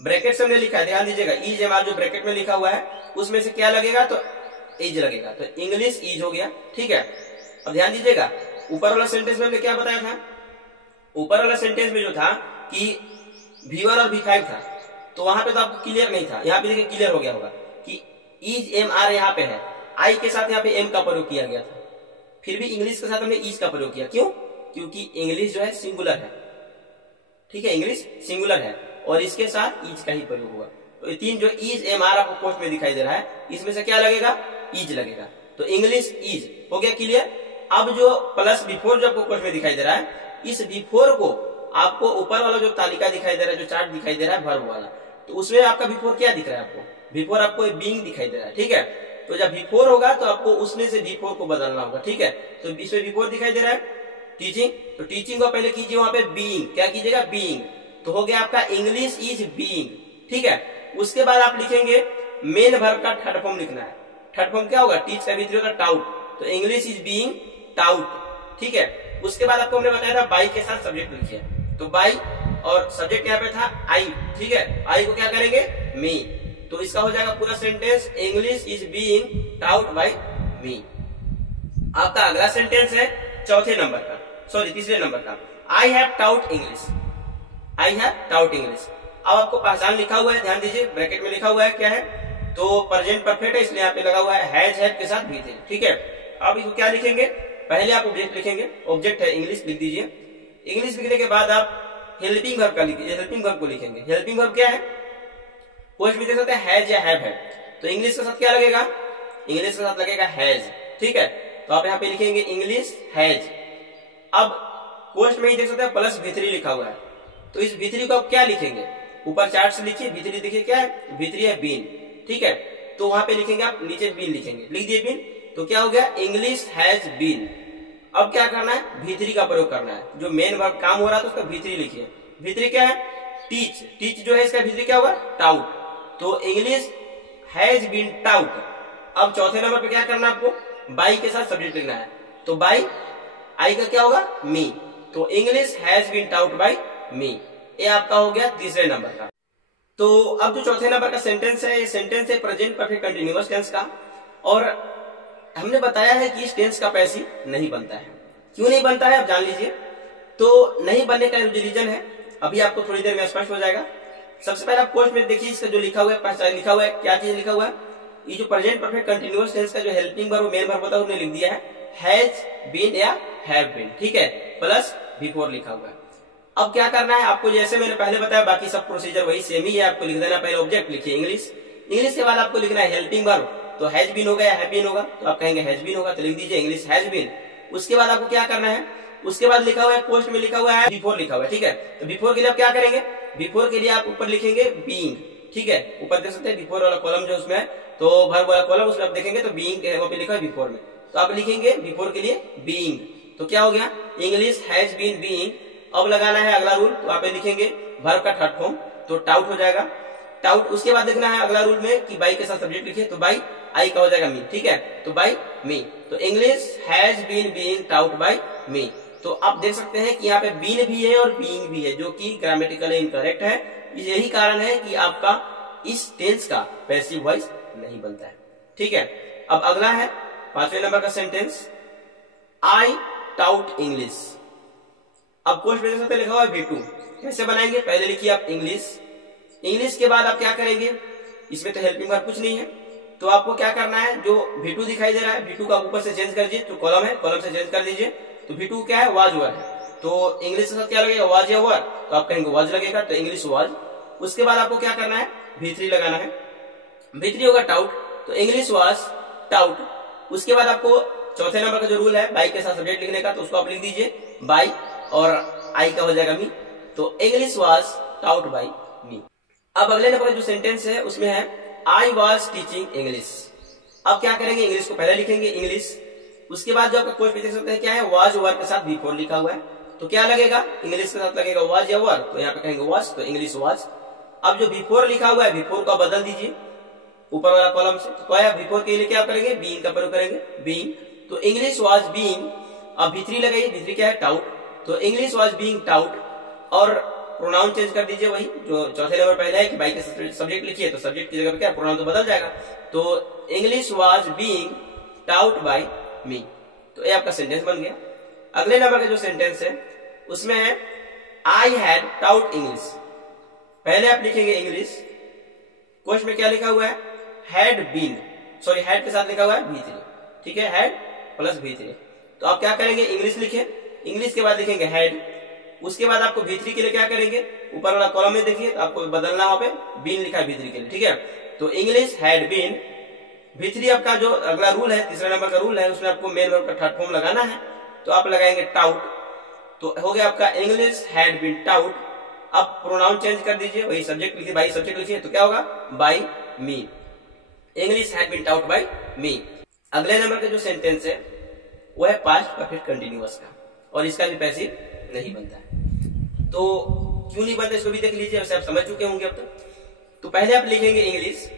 ब्रैकेट से हमने लिखा है, ध्यान दीजिएगा, इज एम आर जो ब्रैकेट में लिखा हुआ है उसमें से क्या लगेगा? तो इज लगेगा। तो इंग्लिश इज हो गया, ठीक है। अब ध्यान दीजिएगा, ऊपर वाला सेंटेंस में हमने क्या बताया था? ऊपर वाला सेंटेंस में जो था कि V1 और V5 था, तो वहां पे तो आपको क्लियर नहीं था। यहाँ पे देखिए क्लियर हो गया होगा कि इज एम आर यहाँ पे है, आई के साथ यहाँ पे एम का प्रयोग किया गया था, फिर भी इंग्लिश के साथ हमने इज का प्रयोग किया। क्यों? क्योंकि इंग्लिश जो है सिंगुलर है, ठीक है, इंग्लिश सिंगुलर है और इसके साथ इज का ही प्रयोग हुआ। तो ये तीन जो इज एम आर आपको पोस्ट में दिखाई दे रहा है, इसमें से क्या लगेगा? इज लगेगा। तो इंग्लिश इज हो गया क्लियर। अब जो प्लस बिफोर जो आपको पोस्ट में दिखाई दे रहा है, इस बिफोर को आपको ऊपर वाला जो तालिका दिखाई दे रहा है, जो चार्ट दिखाई दे रहा है वर्ब वाला, तो उसमें आपका बिफोर क्या दिख रहा है? आपको बिफोर आपको बीइंग दिखाई दे रहा है, ठीक है। तो जब बिफोर होगा तो आपको उसमें से बिफोर को बदलना होगा, ठीक है। तो इसमें बिफोर दिखाई दे रहा है टीचिंग, तो टीचिंग को पहले कीजिए वहां पे बीइंग, क्या कीजिएगा? बीइंग। तो हो गया आपका इंग्लिश इज बीइंग, ठीक है। उसके बाद आप लिखेंगे मेन वर्ब का थर्ड फॉर्म लिखना है। थर्ड फॉर्म क्या होगा? टीच का भी होगा टाउट, तो इंग्लिश इज बीइंग टाउट, ठीक है। उसके बाद आपको हमने बताया था बाई के साथ सब्जेक्ट लिखिए, तो बाई और सब्जेक्ट यहाँ पे था आई, ठीक है। आई को क्या करेंगे? मी। तो इसका हो जाएगा पूरा sentence English is being taught by me. आपका अगला सेंटेंस है चौथे नंबर का, सॉरी तीसरे नंबर का, I have taut English. I have taut English. अब आपको पहचान लिखा हुआ है, ध्यान दीजिए, ब्रैकेट में लिखा हुआ है क्या है? तो प्रेजेंट परफेक्ट है, इसलिए यहाँ पे लगा हुआ है हैज हैव के साथ भी थे, ठीक है। अब इसको क्या लिखेंगे? पहले आप ऑब्जेक्ट लिखेंगे, ऑब्जेक्ट है इंग्लिश, लिख दीजिए। इंग्लिश लिखने के बाद आप हेल्पिंग वर्ब का लिखिए, हेल्पिंग वर्ब को लिखेंगे। हेल्पिंग वर्ब क्या है? क्वेश्चन में देख सकते हैं हैज या हैव है, तो इंग्लिश के साथ क्या लगेगा? इंग्लिश के साथ लगेगा हैज, ठीक है। तो आप यहाँ पे लिखेंगे इंग्लिश हैज। अब क्वेश्चन में ही देख सकते हैं प्लस V3 लिखा हुआ है, तो इस V3 को आप क्या लिखेंगे? ऊपर चार्ट से लिखिए, V3 देखिए क्या है? V3 है बीन, ठीक है। तो वहां पे लिखेंगे आप, नीचे बीन लिखेंगे, लिख दिए बीन, तो क्या हो गया? English has been. अब क्या करना है? V3 का प्रयोग करना है। जो मेन वर्ब काम हो रहा था उसका V3 लिखिए। V3 क्या है? टीच। टीच जो है इसका V3 क्या होगा? टाउट। तो इंग्लिश हैज बीन टाउट। अब चौथे नंबर पे क्या करना है आपको? बाई के साथ सब्जेक्ट लिखना है, तो बाई आई का क्या होगा? मी। तो English has been taught by me. ये आपका हो गया तीसरे नंबर का। तो अब जो चौथे नंबर का सेंटेंस है, ये सेंटेंस है प्रेजेंट परफेक्ट कंटिन्यूअस टेंस का, और हमने बताया है कि इस टेंस का पैसिव नहीं बनता है। क्यों नहीं बनता है आप जान लीजिए। तो नहीं बनने का जो रीजन है अभी आपको थोड़ी देर में स्पष्ट हो जाएगा। सबसे पहले आप कोर्स में देखिए, इसका जो लिखा हुआ है, पहचान लिखा हुआ है, क्या चीज लिखा हुआ है? ये जो प्रेजेंट परफेक्ट कंटिन्यूअस टेंस का जो हेल्पिंग वर्ब मेन वर्ब होता है उन्हें लिख दिया है हैज बीन या हैव बीन, ठीक है, प्लस बिफोर लिखा हुआ है। अब क्या करना है आपको? जैसे मैंने पहले बताया, बाकी सब प्रोसीजर वही सेम ही है। आपको लिख देना, पहले ऑब्जेक्ट लिखिए इंग्लिश, इंग्लिश के बाद आपको लिखना है हेल्पिंग वर्ब, तो हैज बीन होगा या हैव बीन होगा, तो आप कहेंगे हैज बीन होगा, तो लिख दीजिए इंग्लिश हैज बीन। उसके बाद आपको क्या करना है? उसके बाद लिखा हुआ है, पोस्ट में लिखा हुआ है बिफोर लिखा हुआ है, ठीक है। तो बिफोर के लिए आप क्या करेंगे? बिफोर के लिए आप ऊपर लिखेंगे बीइंग, ठीक है। ऊपर देख सकते हैं बिफोर वाला कॉलम जो उसमें है, तो वर्ब वाला कॉलम उसमें आप देखेंगे तो बीइंग वहां पे लिखा है बिफोर में, तो आप लिखेंगे बिफोर के लिए बीइंग। तो क्या हो गया? English has been being. अब लगाना है अगला रूल, तो आप लिखेंगे वर्ब का थर्ड फॉर्म, तो टाउट हो जाएगा टाउट। उसके बाद देखना है अगला रूल में कि बाई के साथ सब्जेक्ट लिखिए, तो बाई आई का हो जाएगा मी, ठीक है, तो बाई मी। तो English has been being taught by me. तो आप देख सकते हैं कि यहाँ पे बीन भी है और बीइंग भी है, जो कि ग्रामेटिकली इनकरेक्ट है। यही कारण है कि आपका इस टेंस का पैसिव वॉइस नहीं बनता है, ठीक है। अब अगला है पांचवें नंबर का सेंटेंस, आई टाउट इंग्लिश। अब क्वेश्चन में देख सकते लिखा हुआ है V2, कैसे बनाएंगे? पहले लिखिए आप इंग्लिश, इंग्लिश के बाद आप क्या करेंगे? इसमें तो हेल्पिंग वर्ब कुछ नहीं है, तो आपको क्या करना है? जो V2 दिखाई दे रहा है, V2 का ऊपर से चेंज कर दीजिए, तो कॉलम है, कॉलम से चेंज कर दीजिए। तो V2 क्या है? वाज वर है, तो इंग्लिश के साथ क्या लगेगा? वाज या वर, तो आप कहेंगे वाज लगेगा, तो इंग्लिश वाज। उसके बाद आपको क्या करना है? V3 लगाना है, V3 होगा टाउट, तो इंग्लिश वाज टाउट। उसके बाद आपको चौथे नंबर का जो रूल है बाई के साथ सब्जेक्ट लिखने का, तो उसको आप लिख दीजिए बाई, और आई का हो जाएगा मी, तो English was taut by me. अब अगले नंबर का जो सेंटेंस है उसमें है आई वाज टीचिंग इंग्लिश। अब क्या करेंगे? इंग्लिश को पहले लिखेंगे इंग्लिश, उसके बाद जो आपका कोर्स में देख सकते हैं क्या है, वाज वर्ब के साथ बिफोर लिखा हुआ है, तो क्या लगेगा, इंग्लिश के साथ लगेगा वाज या वर, तो यहाँ पे कहेंगे वाज, तो इंग्लिश वाज। अब जो बिफोर लिखा हुआ है, बिफोर को बदल दीजिए ऊपर वाला कॉलम से, तो क्या बिफोर के लिए क्या करेंगे, बीइंग का प्रयोग करेंगे, बीइंग, तो इंग्लिश वाज बीइंग। अब V3 लगाइए, V3 क्या है, टाउट, तो इंग्लिश वाज बीइंग टाउट, और प्रोनाउन चेंज कर दीजिए वही जो चौथे नंबर पहले है कि बाई के सब्जेक्ट लिखिए, तो सब्जेक्ट की जगह पे क्या प्रोनाउन तो बदल जाएगा, तो English was being taught by me, तो ये आपका सेंटेंस बन गया। अगले नंबर का जो सेंटेंस है उसमें है आई हैड टाउट इंग्लिश। पहले आप लिखेंगे इंग्लिश, क्वेश्चन में क्या लिखा हुआ है, हैड बीन, सॉरी हैड के साथ लिखा हुआ है V3, ठीक है, हैड प्लस V3, तो आप क्या करेंगे, इंग्लिश लिखे, इंग्लिश के बाद लिखेंगे हैड, उसके बाद आपको V3 के लिए क्या करेंगे, ऊपर वाला कॉलम में देखिए तो आपको बदलना वहां पे बीन लिखा है V3 के लिए, ठीक है, तो इंग्लिश हैड बीन। V3 आपका जो अगला रूल है, तीसरा नंबर का रूल है, उसमें आपको मेन वर्ब का थर्ड फॉर्म लगाना है, तो आप लगाएंगे टाउट, तो हो गया आपका इंग्लिश हैड बीन टाउट। अब प्रोनाउन चेंज कर दीजिए, वही सब्जेक्ट लिखिए, बाई सब्जेक्ट लिखिए, तो क्या होगा, by me, English had been taught by me. अगले नंबर का जो सेंटेंस है वो है पास्ट परफेक्ट कंटिन्यूअस का, और इसका भी पैसिव नहीं बनता है, तो क्यों नहीं बनता इसको भी देख लीजिए, वैसे आप समझ चुके होंगे अब तक। तो पहले आप लिखेंगे इंग्लिश,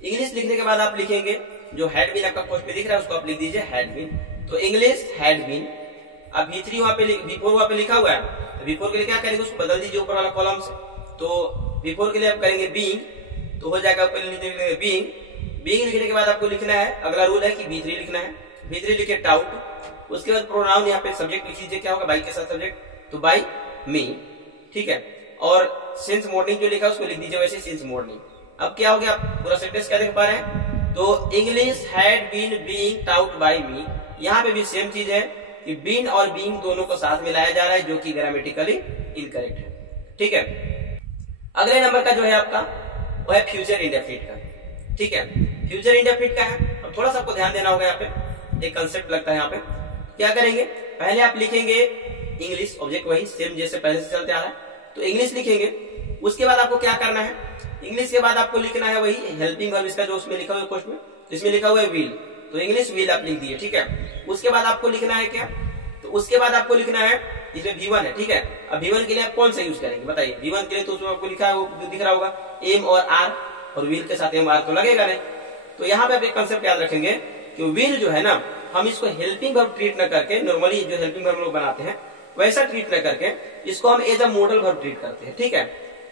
इंग्लिश लिखने के बाद आप लिखेंगे जो हैड बीन आपका पोस्ट पे दिख रहा है उसको आप लिख दीजिए हैड बीन, तो इंग्लिश हैड बीन। अब V3 वहां पे बिफोर वहां पे लिखा हुआ है, तो बिफोर के लिए क्या करेंगे, उसको बदल दीजिए ऊपर वाला कॉलम से, तो बिफोर के लिए आप करेंगे बीइंग, तो हो जाएगा ऊपर लिखेंगे बीइंग, बीइंग लिखने के बाद आपको लिखना है, अगला रूल है कि V3 लिखना है, V3 लिखे टाउट, उसके बाद प्रोनाउन यहाँ पे सब्जेक्ट लिख लीजिए, क्या होगा, बाई के साथ सब्जेक्ट, तो बाई मी, ठीक है, और सिंस मॉर्निंग जो लिखा है उसको लिख दीजिए वैसे सिंस मॉर्निंग। अब क्या हो गया, आप पूरा सेंटेंस क्या देख पा रहे हैं, तो English had been being taught by me, यहाँ पे भी सेम चीज है कि बीन और बीइंग दोनों को साथ में लाया जा रहा है, जो कि ग्रामेटिकली इनकरेक्ट है, ठीक है। अगले नंबर का जो है आपका वो है फ्यूचर इंडेफिनिट का, ठीक है, फ्यूचर इंडेफिनिट का है। अब थोड़ा सा आपको ध्यान देना होगा, यहाँ पे एक कंसेप्ट लगता है, यहाँ पे क्या करेंगे, पहले आप लिखेंगे इंग्लिश, ऑब्जेक्ट वही सेम जैसे पहले से चलते आ रहा है, तो इंग्लिश लिखेंगे, उसके बाद आपको क्या करना है, इंग्लिश के बाद आपको लिखना है वही हेल्पिंग वर्ब, इसका जो उसमें लिखा हुआ है क्वेश्चन में, तो इसमें लिखा हुआ है विल, तो इंग्लिश विल आप लिख दिए, ठीक है। उसके बाद आपको लिखना है क्या, तो उसके बाद आपको लिखना है, इसमें V1 है, ठीक है। अब V1 के लिए आप कौन सा यूज करेंगे बताइए, V1 के लिए तो उसमें आपको लिखा है वो दिख रहा होगा एम और आर, और विल के साथ एम आर तो लगेगा नहीं, तो यहाँ पे आप एक कंसेप्ट याद रखेंगे कि विल जो है ना, हम इसको हेल्पिंग वर्ब ट्रीट न करके, नॉर्मली जो हेल्पिंग वर्ब लोग बनाते हैं वैसा ट्रीट न करके इसको हम as a modal verb treat करते हैं, ठीक है।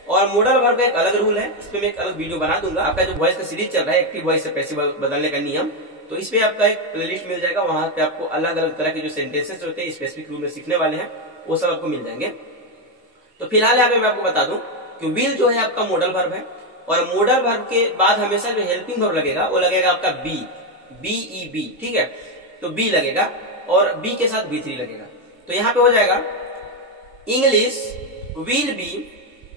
और मॉडल वर्ब का एक अलग रूल है, इस पे मैं एक अलग वीडियो बना दूंगा। आपका जो वॉइस का सीरीज चल रहा है एक्टिव वॉइस से पैसिव बदलने का नियम, तो इस पे आपका एक प्लेलिस्ट मिल जाएगा, वहां पे आपको अलग अलग तरह के जो सेंटेंसेस होते हैं स्पेसिफिक रूल में सीखने वाले हैं वो सब आपको मिल जाएंगे। तो फिलहाल यहाँ पे मैं आपको बता दूं कि विल जो है आपका मॉडल वर्ब है, और मॉडल वर्ब के बाद हमेशा जो हेल्पिंग वर्ब लगेगा वो लगेगा आपका बी, BEB, ठीक है, तो बी लगेगा, और बी के साथ V3 लगेगा, तो यहाँ पे हो जाएगा इंग्लिश विल बी,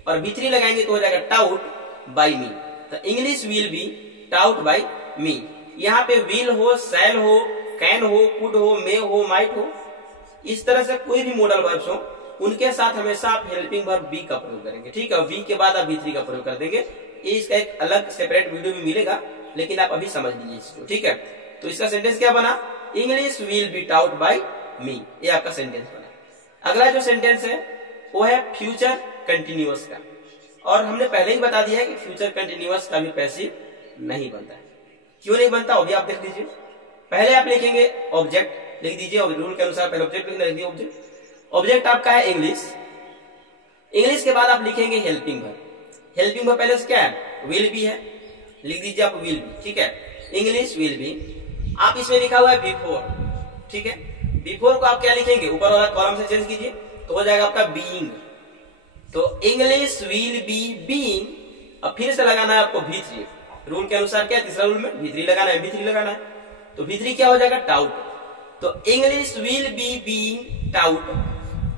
और V3 लगाएंगे तो हो जाएगा टाउट बाई मी, तो English will be taught by me. यहाँ पे विल हो, शैल हो, कैन हो, कुड हो, मे हो, माइट हो, इस तरह से कोई भी मॉडल वर्ब्स हो उनके साथ हमेशा आप हेल्पिंग वर्ब बी का प्रयोग करेंगे, ठीक है, वी के बाद आप V3 का प्रयोग कर देंगे। इसका एक अलग सेपरेट वीडियो भी मिलेगा, लेकिन आप अभी समझ लीजिए इसको, ठीक है। तो इसका सेंटेंस क्या बना, English will be taught by me, ये आपका सेंटेंस बना। अगला जो सेंटेंस है वो है फ्यूचर कंटिन्यूअस का, और हमने पहले ही बता दिया है कि फ्यूचर कंटिन्यूअस का भी पैसिव नहीं बनता है। क्यों नहीं बनता वो भी आप देख लीजिए। पहले आप लिखेंगे ऑब्जेक्ट, लिख दीजिए, और रूल के अनुसार पहले ऑब्जेक्ट लिखना, लिख दिए ऑब्जेक्ट। ऑब्जेक्ट आपका है इंग्लिश, इंग्लिश के बाद आप लिखेंगे हेल्पिंग वर्ब, हेल्पिंग वर्ब पहले से क्या है, विल बी है, लिख दीजिए आप विल बी, ठीक है, इंग्लिश विल बी। आप इसमें लिखा हुआ है बिफोर, ठीक है, बिफोर को आप क्या लिखेंगे, ऊपर वाला कॉलम से चेंज कीजिए तो हो जाएगा आपका बीइंग, तो इंग्लिश विल बी बीइंग। अब फिर से लगाना है आपको V3, रूल के अनुसार क्या है, तीसरा रूल में V3 लगाना है, V3 लगाना है, तो V3 क्या हो जाएगा, टाउट, तो English will be being taught.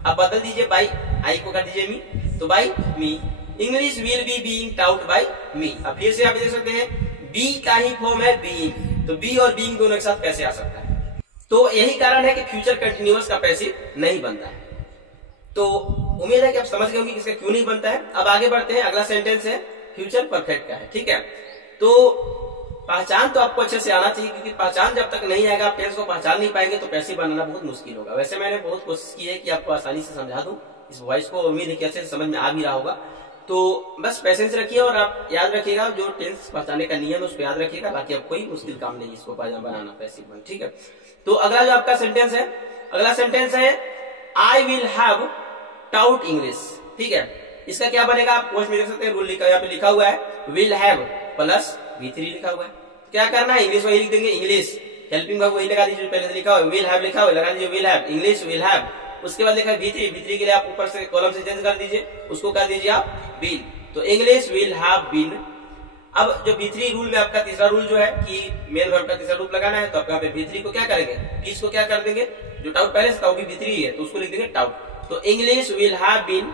अब बदल दीजिए बाई, आई को कर दीजिए मी, तो by me, English will be being taught by me. अब फिर से आप देख सकते हैं बी का ही फॉर्म है बीइंग, तो बी और बीइंग दोनों एक साथ कैसे आ सकता है, तो यही कारण है कि फ्यूचर कंटिन्यूअस का पैसिव नहीं बनता है। तो उम्मीद है कि आप समझ गए होंगे किसका क्यों नहीं बनता है। अब आगे बढ़ते हैं, अगला सेंटेंस है फ्यूचर परफेक्ट का है, ठीक है। तो पहचान तो आपको अच्छे से आना चाहिए, क्योंकि पहचान जब तक नहीं आएगा, आप टेंस को पहचान नहीं पाएंगे तो पैसिव बनाना बहुत मुश्किल होगा। वैसे मैंने बहुत कोशिश की है कि आपको आसानी से समझा दूं इस वॉइस को, उम्मीद है कि अच्छे से समझ में आ भी रहा होगा। तो बस पेशेंस रखिए और आप याद रखिएगा जो टेंस पहचानने का नियम है उसको याद रखिएगा, बाकी अब कोई मुश्किल काम नहीं इसको बनाना पैसिव में, ठीक है। तो अगला जो आपका सेंटेंस है, अगला सेंटेंस है I will have taut English, ठीक है। इसका क्या बनेगा, आप पोस्ट में देख सकते हैं, रूल लिखा यहाँ पे लिखा हुआ है विल हैव प्लस V3 लिखा हुआ है। क्या करना है, इंग्लिश वही लिख देंगे, इंग्लिश हेल्पिंग वर्ब वही लगा दीजिए, पहले से लिखा हुआ विल हैव लिखा हुआ लगा दीजिए will have, English will have, उसके बाद लिखा है V3 के लिए आप ऊपर से कॉलम से चेंज कर दीजिए, उसको कर दीजिए आप विल, तो इंग्लिश विल हैव बीन। अब जो V3 रूल में आपका तीसरा रूल जो है कि मेन वर्ब का तीसरा रूप लगाना है, तो आप यहाँ पे V3 को क्या करेंगे, बीच को क्या कर देंगे, जो टाउट पहले से था वो भी V3 है तो उसको लिख देंगे टाउट, तो English will have been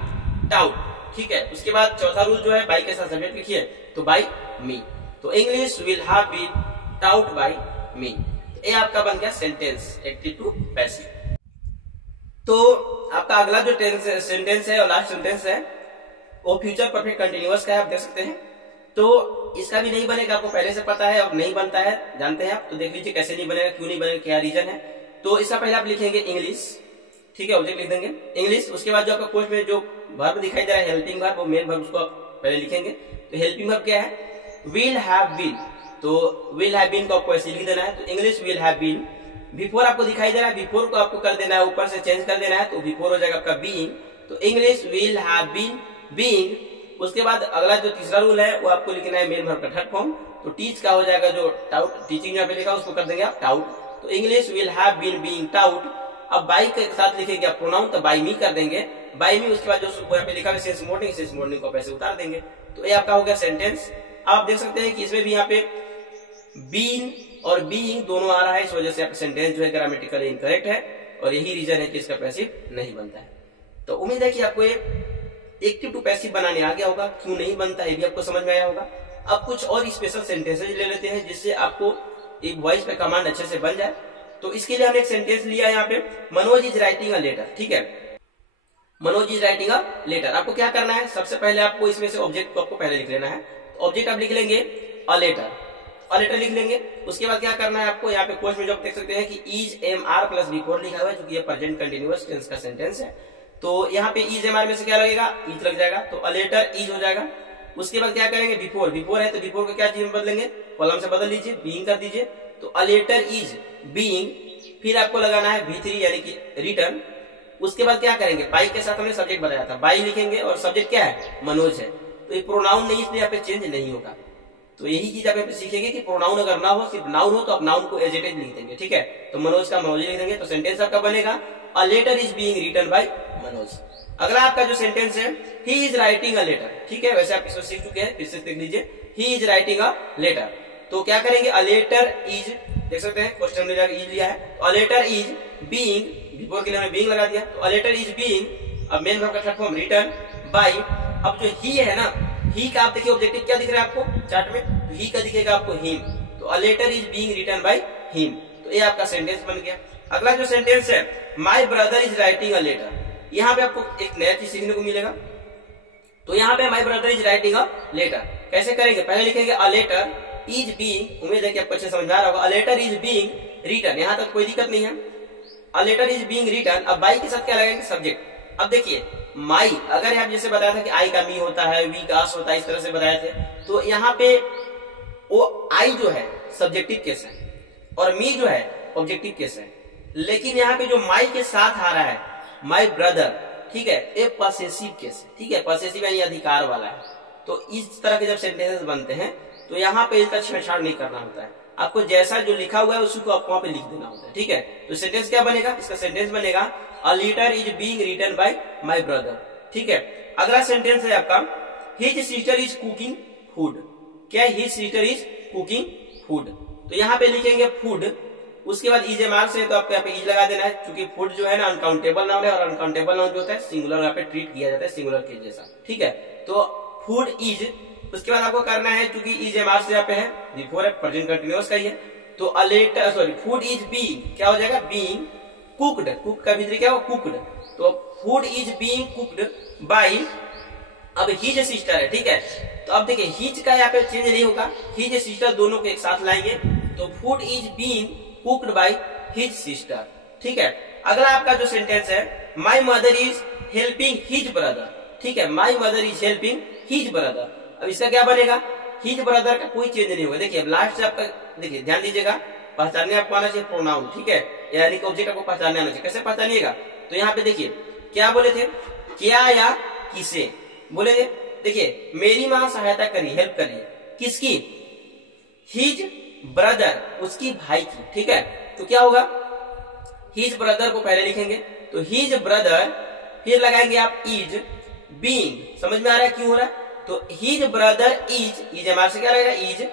taught, ठीक है। उसके बाद चौथा रूल जो है बाई के साथ सब्जेक्ट लिखिए, तो बाई मी, तो English will have been taught by me. ये आपका बन गया सेंटेंस एक्टिव टू पैसिव। तो आपका अगला जो सेंटेंस है और लास्ट सेंटेंस है वो फ्यूचर परफेक्ट कंटिन्यूअस का है, आप देख सकते हैं। तो इसका भी नहीं बनेगा, आपको पहले से पता है और नहीं बनता है, जानते हैं आप, तो देख लीजिए कैसे नहीं बनेगा, क्यों नहीं बनेगा, क्या रीजन है। तो इसका पहले आप लिखेंगे इंग्लिश, ठीक है, ऑब्जेक्ट लिख देंगे इंग्लिश। उसके बाद जो आपका पोस्ट में जो वर्ब दिखाई दे रहा है हेल्पिंग वर्ब, वो मेन वर्ब, उसको आप पहले लिखेंगे। तो हेल्पिंग वर्ब क्या है, विल हैव बीन, तो विल हैव बीन को आपको ऐसे लिख देना है, तो English will have been. Before आपको दिखाई दे रहा है, बिफोर को आपको कर देना है, ऊपर से चेंज कर देना है, तो बिफोर हो जाएगा आपका बीइंग, तो English will have been being. उसके बाद अगला जो तीसरा रूल है वो आपको लिखना है मेन वर्ब का थर्ड फॉर्म, तो टीच का हो जाएगा जो टाउट, टीचिंग यहाँ पे लिखा उसको कर देंगे आप टाउट, तो English will have been being taught. अब बाई के साथ लिखेंगे आप प्रोनाउन, तो बाई मी कर देंगे, बाई मी। उसके बाद जो यहाँ पे लिखा है सिंस मॉर्निंग को पैसे उतार देंगे, तो ये आपका हो गया सेंटेंस। आप देख सकते हैं कि इसमें भी यहाँ पे बीन और बीइंग दोनों आ रहा है, इस वजह से आपका सेंटेंस जो है ग्रामेटिकली इनकरेक्ट है, और यही रीजन है कि इसका पैसिव नहीं बनता है। तो उम्मीद है कि आपको ये एक्टिव टू पैसिव बनाने आ गया होगा, क्यों नहीं बनता है ये भी आपको समझ में आया होगा। अब कुछ और स्पेशल सेंटेंसेज ले लेते हैं जिससे आपको एक वॉइस पे कमांड अच्छे से बन जाए। तो इसके लिए हमने एक सेंटेंस लिया है यहाँ पे, Manoj is writing a letter, ठीक है, Manoj is writing a letter. आपको क्या करना है, सबसे पहले आपको इसमें से ऑब्जेक्ट को आपको पहले लिख लेना है, ऑब्जेक्ट आप लिख लेंगे अ लेटर, अ लेटर लिख लेंगे। उसके बाद क्या करना है आपको, यहाँ पे क्वेश्चन में जो आप देख सकते हैं कि is am are plus before लिखा हुआ है, जो कि ये प्रेजेंट कंटिन्यूअस टेंस का सेंटेंस है। तो यहाँ पे इज एम आर में से क्या लगेगा, इज लग जाएगा, तो अ लेटर इज हो जाएगा। उसके बाद क्या करेंगे, बिफोर, बिफोर है तो बिफोर को क्या चीज में बदलेंगे, कॉलम से बदल लीजिए, बीइंग कर दीजिए, तो अ लेटर इज बीइंग। फिर आपको लगाना है V3 यानी कि रिटर्न। उसके बाद क्या करेंगे, बाई के साथ हमने सब्जेक्ट बताया था, बाई लिखेंगे और सब्जेक्ट क्या है, मनोज है, तो ये प्रोनाउन नहीं, इसलिए यहाँ पे चेंज नहीं होगा। तो यही चीज आप यहाँ पे सीखेंगे कि प्रोनाउन अगर ना हो, सिर्फ नाउन हो, तो आप नाउन को एज इट इज लिख देंगे, ठीक है। तो मनोज का मनोज लिख देंगे, तो सेंटेंस आपका बनेगा a letter is being written by Manoj. अगला आपका जो सेंटेंस है, he is writing a letter, ठीक है, वैसे आप इसको सीख चुके हैं, फिर से देख लीजिए, he is writing a letter. तो क्या करेंगे, अ लेटर इज, देख सकते हैं क्वेश्चन में इज लिया है, तो a letter is being, before के लिए हमने बीइंग लगा दिया, तो अ लेटर इज बीइंग, अब मेन वर्ब का थर्ड फॉर्म रिटन बाय। अब जो ही है ना, ही का आप देखिए ऑब्जेक्टिव क्या दिख रहा है आपको चार्ट में, तो ही का दिखेगा आपको हिम, तो a letter is being written by him, तो ये आपका सेंटेंस बन गया। अगला जो सेंटेंस है, my brother is writing a letter, यहाँ पे आपको एक नया चीज सीखने को मिलेगा। तो यहाँ पे my brother is writing a letter कैसे करेंगे, पहले लिखेंगे अ लेटर इज बीइंग, उम्मीद है कि आपको अच्छे समझ में आ रहा होगा, a letter is being written, यहाँ तक कोई दिक्कत नहीं है, a letter is being written. अब बाई के साथ क्या लगाएंगे, सब्जेक्ट। अब देखिए माई, अगर यहाँ जैसे बताया था कि आई का मी होता है, वी का अस होता है, इस तरह से बताए थे, तो यहाँ पे वो आई जो है सब्जेक्टिव केस है और मी जो है ऑब्जेक्टिव केस है, लेकिन यहाँ पे जो माई के साथ आ रहा है माई ब्रदर, ठीक है, ये पॉसेसिव केस है, ठीक है, पॉसेसिव यानी अधिकार वाला है। तो इस तरह के जब सेंटेंसेस बनते हैं तो यहाँ पे इसका छेड़छाड़ नहीं करना होता है, आपको जैसा जो लिखा हुआ है उसी को आपको वहां पे लिख देना होता है, ठीक है। तो सेंटेंस क्या बनेगा, इसका सेंटेंस बनेगा a letter is being written by my brother, ठीक है। अगला सेंटेंस है आपका, his sister is cooking food, क्या है, his sister is cooking food, तो यहाँ पे लिखेंगे फूड। उसके बाद इज एम आर से तो आपको यहाँ पे इज लगा देना है, क्योंकि फूड जो है ना अनकाउंटेबल नाउन है, और अनकाउंटेबल नाउन जो होता है सिंगुलर यहाँ पे ट्रीट किया जाता है, सिंगुलर के जैसा, ठीक है। तो फूड इज, उसके बाद आपको करना है, क्योंकि इज एम आर से यहाँ पे है, बिफोर है, प्रेजेंट कंटिन्यूअस का ही है, तो a letter, sorry, food is being, क्या हो जाएगा, बीइंग कुक्ड, कुक का भीतरी क्या हो, कुक्ड, तो food is being cooked bye अब हिज सिस्टर है, ठीक है। तो अब देखिए हिज का यहाँ पे चेंज नहीं होगा, हिज सिस्टर दोनों को एक साथ लाएंगे तो food is being cooked by his sister, ठीक है। अगला आपका जो सेंटेंस है, my mother is helping his brother, ठीक है। My mother is helping his brother. अब इसका क्या बनेगा, हिज ब्रदर का कोई चेंज नहीं होगा। देखिए अब लास्ट से आपका देखिए ध्यान दीजिएगा, पहचानने आपको आना चाहिए प्रोनाउन, ठीक है, यानी कि ऑब्जेक्ट आपको पहचानने आना चाहिए। कैसे पहचानिएगा, तो यहाँ पे देखिए क्या बोले थे, क्या या किसे बोले थे। देखिए मेरी माँ सहायता करी, हेल्प करी, किसकी, हिज ब्रदर, उसकी भाई की, ठीक है। तो क्या होगा, हिज ब्रदर को पहले लिखेंगे तो हिज ब्रदर, फिर लगाएंगे आप इज बीइंग, समझ में आ रहा है क्यों हो रहा है। तो हिज ब्रदर इज हमारे से क्या लगेगा इज,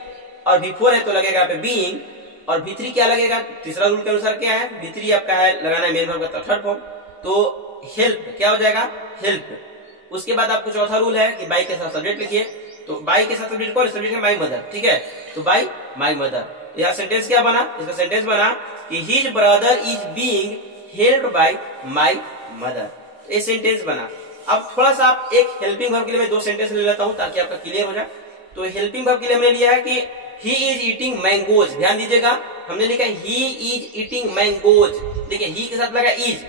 और बिफोर है तो लगेगा यहाँ पे बीइंग, और भीतरी क्या लगेगा, तीसरा रूल के अनुसार क्या है, भीतरी आपका है लगाना है मेन वर्ब का थर्ड फॉर्म, तो हेल्प क्या हो जाएगा, हेल्प। उसके बाद आपको चौथा रूल है कि बाई के साथ सब्जेक्ट लिखिए, तो बाई के साथ सब्जेक्ट कौन, सब्जेक्ट है माई मदर, ठीक है। तो बाई माई मदर, यह सेंटेंस क्या बना, इसका सेंटेंस बना कि his brother is being helped bye my mother, ये सेंटेंस बना। अब थोड़ा सा आप एक हेल्पिंग वर्ब के लिए मैं दो सेंटेंस ले लेता हूं ताकि आपका क्लियर हो जाए। तो हेल्पिंग वर्ब के लिए हमने लिया है कि ही इज ईटिंग मैंगोज, ध्यान दीजिएगा हमने लिखा ही इज ईटिंग मैंगोज, देखिए ही के साथ लगा इज,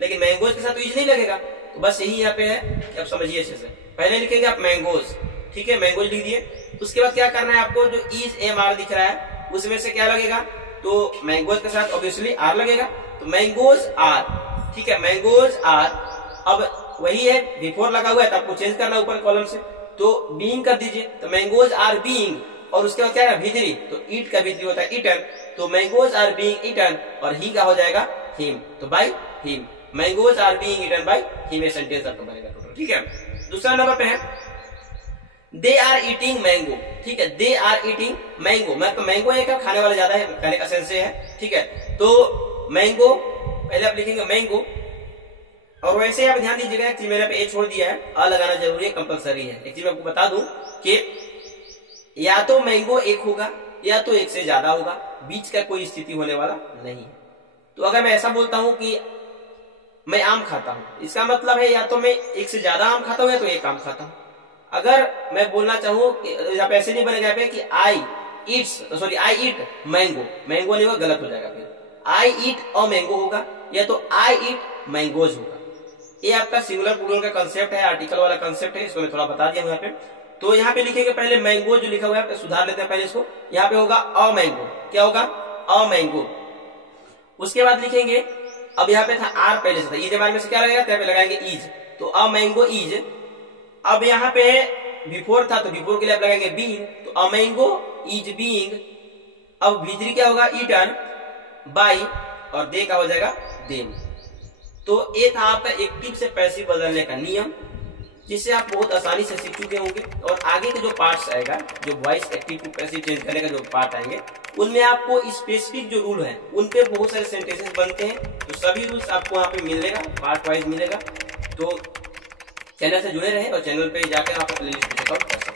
लेकिन मैंगोज के साथ तो इज नहीं लगेगा, तो बस यही यहाँ पे है कि आप समझिए अच्छे से। पहले लिखेंगे आप मैंगोज, ठीक है, मैंगोज लिख दिए। उसके बाद क्या करना है आपको, जो इज एम आर दिख रहा है उसमें से क्या लगेगा, तो मैंगोज के साथ ऑब्वियसली आर लगेगा, तो मैंगोज आर, ठीक है, मैंगोज आर। अब वही है बिफोर लगा हुआ है तो आपको चेंज करना ऊपर कॉलम से, तो बीइंग कर दीजिए, तो मैंगोज आर बीइंग, और उसके बाद क्या है भीतरी, तो ईट का भीतरी होता है ईटन, तो मैंगोज आर बीइंग ईटन, और ही का हो जाएगा हिम, तो by him, mangoes are being eaten by him, ये सेंटेंस आपका बनेगा टोटल, ठीक है। दूसरा नंबर पे है दे आर ईटिंग मैंगो, ठीक है, they are eating mango, mango है क्या, खाने वाला ज्यादा है, खाने का सेंस है, ठीक है। तो मैंगो पहले आप लिखेंगे मैंगो, और वैसे आप ध्यान दीजिएगा एक चीज मैंने पे ए छोड़ दिया है, आ लगाना जरूरी है, कंपलसरी है। एक चीज मैं आपको बता दूं कि या तो मैंगो एक होगा या तो एक से ज्यादा होगा, बीच का कोई स्थिति होने वाला नहीं है। तो अगर मैं ऐसा बोलता हूं कि मैं आम खाता हूं, इसका मतलब है या तो मैं एक से ज्यादा आम खाता हूं या तो एक आम खाता हूं। अगर मैं बोलना चाहूं कि यहाँ पे ऐसे नहीं बनेगा पे कि आई ईट मैंगो, मैंगो नहीं होगा, गलत हो जाएगा, फिर आई ईट अ मैंगो होगा या तो आई ईट मैंगोज होगा। ये आपका सिंगुलर प्लूरल का कंसेप्ट है, आर्टिकल वाला कंसेप्ट है, इसको मैं थोड़ा बता दिया हूं यहाँ पे। तो यहाँ पे लिखेंगे पहले मैंगो जो लिखा हुआ है सुधार लेते हैं पहले इसको, यहाँ पे होगा अ मैंगो, क्या होगा अ मैंगो। उसके बाद लिखेंगे, अब यहाँ पे था आर पहले से था, इज बार में से क्या लगेगा, यहाँ पे लगाएंगे इज, तो अ मैंगो इज। अब यहाँ पे बिफोर था तो बिफोर के लिए आप लगाएंगे बीइंग, तो अ मैंगो इज बीइंग। अब भीतरी क्या होगा ईटन बाय, और दे का हो जाएगा देम। तो ये था आपका एक्टिव से पैसिव बदलने का नियम, जिससे आप बहुत आसानी से सीख चुके होंगे। और आगे के जो पार्ट्स आएगा, जो voice active to passive change करने का जो पार्ट आएंगे, उनमें आपको स्पेसिफिक जो रूल है उन पे बहुत सारे सेंटेंसेस बनते हैं, तो सभी रूल्स आपको वहाँ पे मिलेगा, पार्ट वाइज मिलेगा। तो चैनल से जुड़े रहें और चैनल पे जाकर आप प्लेलिस्ट चेकआउट कर सकते हैं।